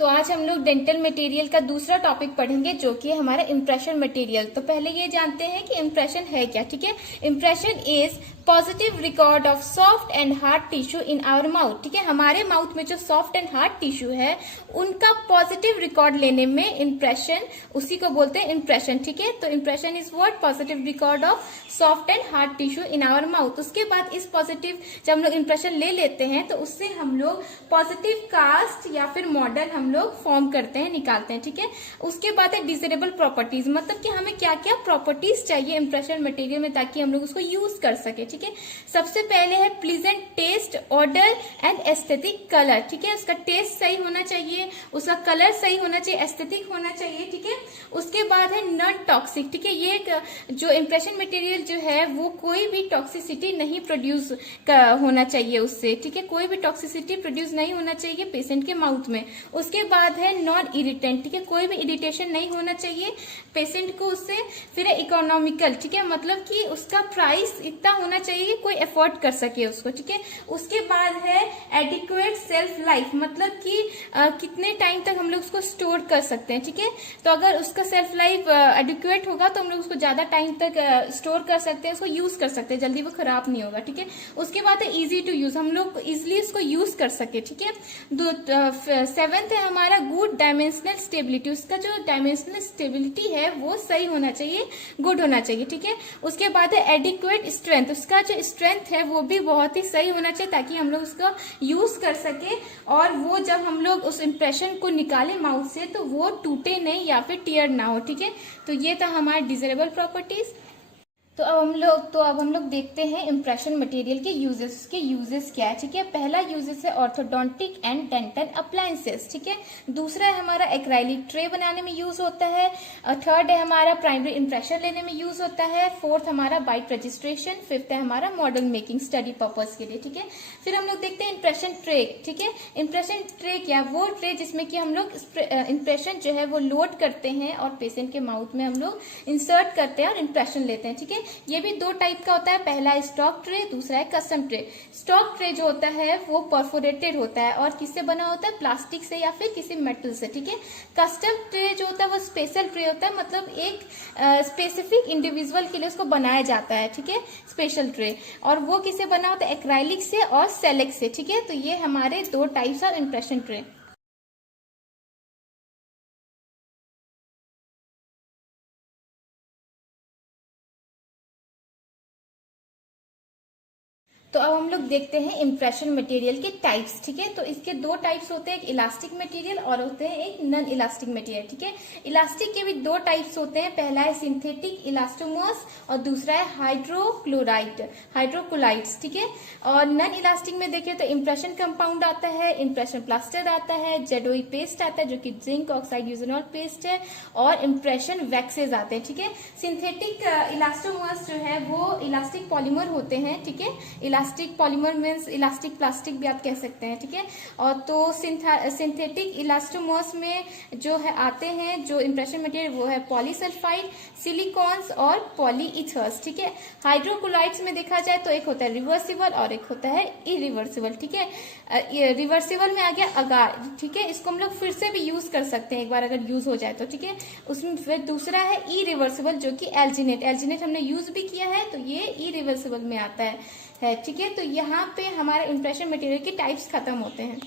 तो आज हम लोग डेंटल मटेरियल का दूसरा टॉपिक पढ़ेंगे जो कि है हमारा इम्प्रेशन मटेरियल। तो पहले ये जानते हैं कि इम्प्रेशन है क्या। ठीक है, impression is positive record of soft and hard tissue in our mouth. ठीक है, हमारे माउथ में जो सॉफ्ट एंड हार्ड टिश्यू है उनका पॉजिटिव रिकॉर्ड लेने में इम्प्रेशन, उसी को बोलते हैं इम्प्रेशन। ठीक है, तो impression is what, positive record of soft and hard tissue in our mouth. उसके बाद इस पॉजिटिव जब हम लोग इम्प्रेशन ले लेते हैं तो उससे हम लोग पॉजिटिव कास्ट या फिर मॉडल हम लोग फॉर्म करते हैं, निकालते हैं। ठीक है, उसके बाद है डिजायरेबल प्रॉपर्टीज, मतलब कि हमें क्या क्या प्रॉपर्टीज चाहिए इम्प्रेशन मटेरियल में ताकि हम लोग उसको यूज कर सके। ठीक है, सबसे पहले है pleasant taste, odour and aesthetic colour. ठीक है, उसका टेस्ट सही होना चाहिए, उसका कलर सही होना चाहिए, एस्थेटिक होना चाहिए। ठीक है, उसके बाद है नॉन टॉक्सिक। ठीक है, ये जो इम्प्रेशन मटेरियल जो है वो कोई भी टॉक्सिसिटी नहीं प्रोड्यूस होना चाहिए उससे। ठीक है, कोई भी टॉक्सिसिटी प्रोड्यूस नहीं होना चाहिए पेशेंट के माउथ में। उसके बाद है नॉन इरिटेंट। ठीक है, कोई भी इरिटेशन नहीं होना चाहिए पेशेंट को उससे। फिर है इकोनॉमिकल। ठीक है, मतलब कि उसका प्राइस इतना होना चाहिए कि कोई अफोर्ड कर सके उसको। ठीक है, उसके बाद है एडिक्वेट सेल्फ लाइफ, मतलब कि कितने टाइम तक हम लोग उसको स्टोर कर सकते हैं। ठीक है, तो अगर उसका सेल्फ लाइफ एडिक्वेट होगा तो हम लोग उसको ज्यादा टाइम तक स्टोर कर सकते हैं, उसको यूज कर सकते हैं, जल्दी वो खराब नहीं होगा। ठीक है, उसके बाद है इजी टू यूज, हम लोग इजिली उसको यूज कर सके। ठीक है, सेवेंथ है हमारा गुड डायमेंशनल स्टेबिलिटी, उसका जो डायमेंशनल स्टेबिलिटी है वो सही होना चाहिए, गुड होना चाहिए। ठीक है, उसके बाद है एडिक्वेट स्ट्रेंथ, उसका जो स्ट्रेंथ है वो भी बहुत ही सही होना चाहिए ताकि हम लोग उसको यूज कर सके और वो जब हम लोग उस इम्प्रेशन को निकाले माउथ से तो वो टूटे नहीं या फिर टीयर ना हो। ठीक है, तो ये था हमारा डिजायरेबल प्रॉपर्टीज। तो अब हम लोग देखते हैं इम्प्रेशन मटेरियल के यूजेस। उसके यूजेस क्या है। ठीक है, पहला यूजेस है ऑर्थोडोंटिक एंड डेंटल अप्लायंसेस। ठीक है, दूसरा है हमारा एक्राइलिक ट्रे बनाने में यूज होता है। थर्ड है हमारा प्राइमरी इम्प्रेशन लेने में यूज होता है। फोर्थ हमारा बाइट रजिस्ट्रेशन। फिफ्थ है हमारा मॉडल मेकिंग स्टडी पर्पज के लिए। ठीक है, फिर हम लोग देखते हैं इम्प्रेशन ट्रे। ठीक है, इम्प्रेशन ट्रे क्या, वो ट्रे जिसमें कि हम लोग इम्प्रेशन जो है वो लोड करते हैं और पेशेंट के माउथ में हम लोग इंसर्ट करते हैं और इम्प्रेशन लेते हैं। ठीक है, ये भी दो टाइप का होता है, पहला है स्टॉक ट्रे, दूसरा है कस्टम ट्रे। स्टॉक ट्रे जो होता है वो परफोरेटेड होता है और किससे बना होता है, प्लास्टिक से या फिर किसी मेटल से। ठीक है, कस्टम ट्रे जो होता है वो स्पेशल ट्रे होता है, मतलब एक स्पेसिफिक इंडिविजुअल के लिए उसको बनाया जाता है। ठीक है, स्पेशल ट्रे, और वो किससे बना होता है, एक्राइलिक से और सेलेक्ट से। ठीक है, तो ये हमारे दो टाइप्स ऑफ इम्प्रेशन ट्रे। तो अब हम लोग देखते हैं इम्प्रेशन मटेरियल के टाइप्स। ठीक है, तो इसके दो टाइप्स होते हैं, एक इलास्टिक मटेरियल और होते हैं एक नॉन इलास्टिक मटेरियल। ठीक है, इलास्टिक के भी दो टाइप्स होते हैं, पहला है सिंथेटिक इलास्टोमर्स और दूसरा है हाइड्रोक्लोराइड्स। ठीक है, और नॉन इलास्टिक में देखें तो इम्प्रेशन कंपाउंड आता है, इम्प्रेशन प्लास्टर आता है, जेडोई पेस्ट आता है जो कि जिंक ऑक्साइड यूजेनॉल पेस्ट है, और इम्प्रेशन वैक्सेज आते हैं। ठीक है, सिंथेटिक इलास्टोमर्स जो है वो इलास्टिक पॉलीमर होते हैं। ठीक है, elastic polymer means elastic plastic भी आप कह सकते हैं। ठीक है, और तो सिंथेटिक इलास्टोमर्स में जो है आते हैं जो इम्प्रेशन मटेरियल वो है पॉलीसल्फाइड, सिलिकॉन्स और पॉलीइथर्स। ठीक है, हाइड्रोक्लोराइड्स में देखा जाए तो एक होता है रिवर्सिबल और एक होता है इरिवर्सिबल। ठीक है, रिवर्सिबल में आ गया अगार। ठीक है, इसको हम लोग फिर से भी यूज कर सकते हैं एक बार अगर यूज हो जाए तो। ठीक है, उसमें फिर दूसरा है इरिवर्सिबल जो कि एल्जिनेट हमने यूज भी किया है, तो ये इरिवर्सिबल में आता है। ठीक है, तो यहाँ पे हमारे इम्प्रेशन मटेरियल के टाइप्स खत्म होते हैं।